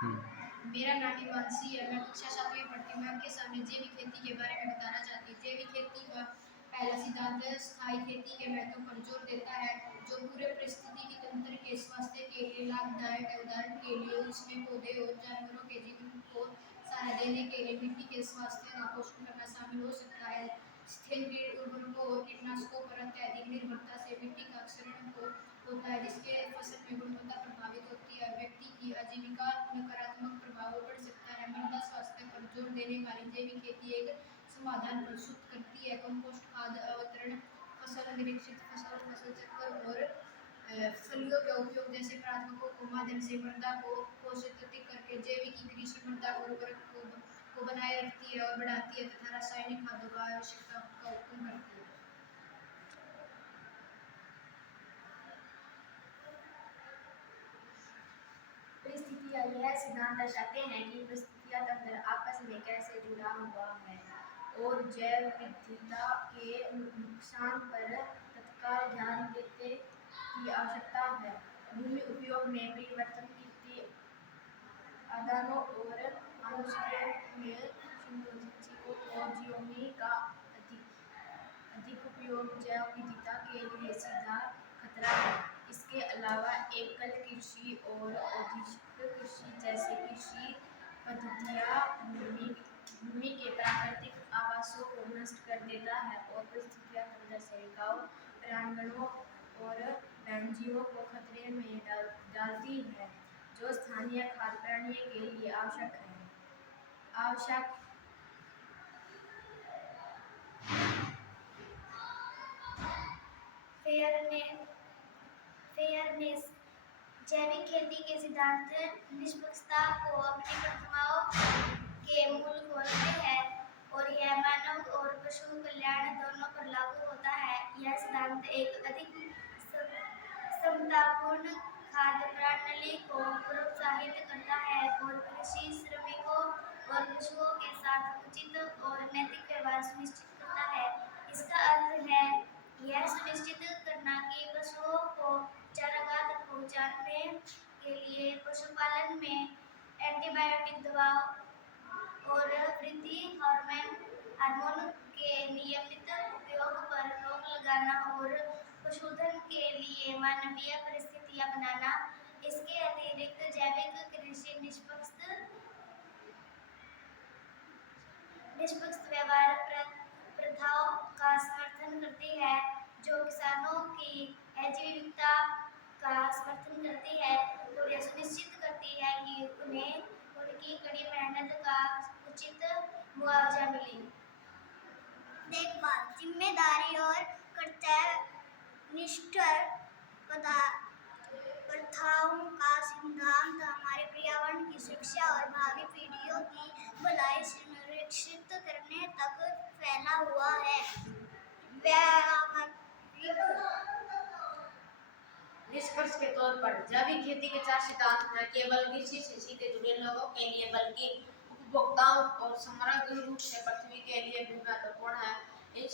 हम्म। मेरा नाम हिमांशी है। मैं कक्षा 7वीं पढ़ती हूँ। मैं आपके सामने जैविक खेती के बारे में बताना चाहती हूँ। जैविक खेती का पहला सिद्धांत स्थायी खेती के महत्व पर जोर देता है, जो पूरे पारिस्थितिकी तंत्र के स्वास्थ्य के लिए लाभदायक है। उदाहरण के लिए, इसमें पौधे और जानवरों के जीवन को सहारा देने के लिए मिट्टी के स्वास्थ्य का पोषण करना शामिल हो सकता है। स्थैतिक उर्वरकों और कीटनाशकों पर अत्यधिक निर्भरता से मिट्टी का क्षरण होता है, जिसके फसल में गुणवत्ता प्रभावित होती है। व्यक्ति की आजीविका नकारात्मक प्रभाव पड़ सकता है। मृदा स्वास्थ्य पर जोर देने वाली जैविक खेती एक समाधान प्रस्तुत करती है। कंपोस्ट खाद अवतरण, फसल निरीक्षित, फसल चक्र और फलियों का उपयोग जैसे प्राथमिकों के माध्यम से मृदा को पोषित करके जैविक कृषि मृदा उर्वरक को बनाए रखती है और बढ़ाती है तथा रासायनिक खादों का आवश्यकता का कम करती है। परिस्थितियाँ यह सिद्धांत दर्शाते हैं कि परिस्थितियाँ तंत्र आपस में कैसे जुड़ा हुआ है और जैव विविधता के नुकसान पर तत्काल ध्यान देने की आवश्यकता है। भूमि उपयोग में परिवर्तन, कृषि आदानों और अनुष्ठेय में संयोजितों को जीवाणु का अधिक उपयोग जैव विविधता के लिए सीधा खतरा है। इसके अलावा एकल कृषि और औद्योगिक कृषि जैसी कृषि पद्धतियाँ भूमि के प्राकृतिक आवासों को नष्ट कर देता है और पारिस्थितिक तंत्र से टिकाऊ प्रांगणों और वन्यजीवों को खतरे में डालती है, जो स्थानीय खाद्य प्रणाली के लिए आवश्यक है। फेयरनेस जैविक खेती के सिद्धांत निष्पक्षता को अपनी प्रतिमाओं के मूल खोलते हैं और यह मानव और पशु कल्याण दोनों पर लागू होता है। यह सिद्धांत एक अधिक समतापूर्ण खाद्य प्रणाली को प्रोत्साहित करता है और कृषि श्रमिकों और पशुओं के साथ उचित और नैतिक व्यवहार सुनिश्चित करता है। इसका अर्थ है यह सुनिश्चित करना कि पशुओं को चारागाह तक पहुंचाने के लिए पशुपालन में एंटीबायोटिक दवाओं और वृद्धि हार्मोन के नियमित उपयोग पर रोक लगाना और पशुधन के लिए मानवीय परिस्थितियां बनाना। इसके अतिरिक्त जैविक कृषि निष्पक्ष व्यापार प्रथाओं का समर्थन करती है, जो किसानों की आजीविका का समर्थन करती है और यह सुनिश्चित करती है कि उन्हें उनकी कड़ी मेहनत का उचित मुआवजा मिले। देखभाल, जिम्मेदारी और कर्तव्यनिष्ठ प्रथाओं का सिद्धांत हमारे पर्यावरण की सुरक्षा और भावी पीढ़ियों की भलाई सुनिश्चित करने तक फैला हुआ है। निष्कर्ष के तौर पर जैविक खेती के 4 सिद्धांत न केवल कृषि से सीधे जुड़े लोगों के लिए बल्कि उपभोक्ताओं और समग्र रूप से पृथ्वी के लिए भी महत्वपूर्ण है। इन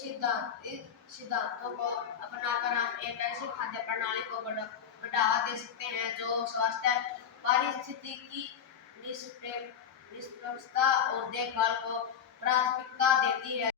सिद्धांतों को अपनाकर हम एक ऐसी खाद्य प्रणाली को बढ़ावा दे सकते हैं जो स्वास्थ्य, पारिस्थितिकी, निष्पक्षता और देखभाल को प्राथमिकता देती है।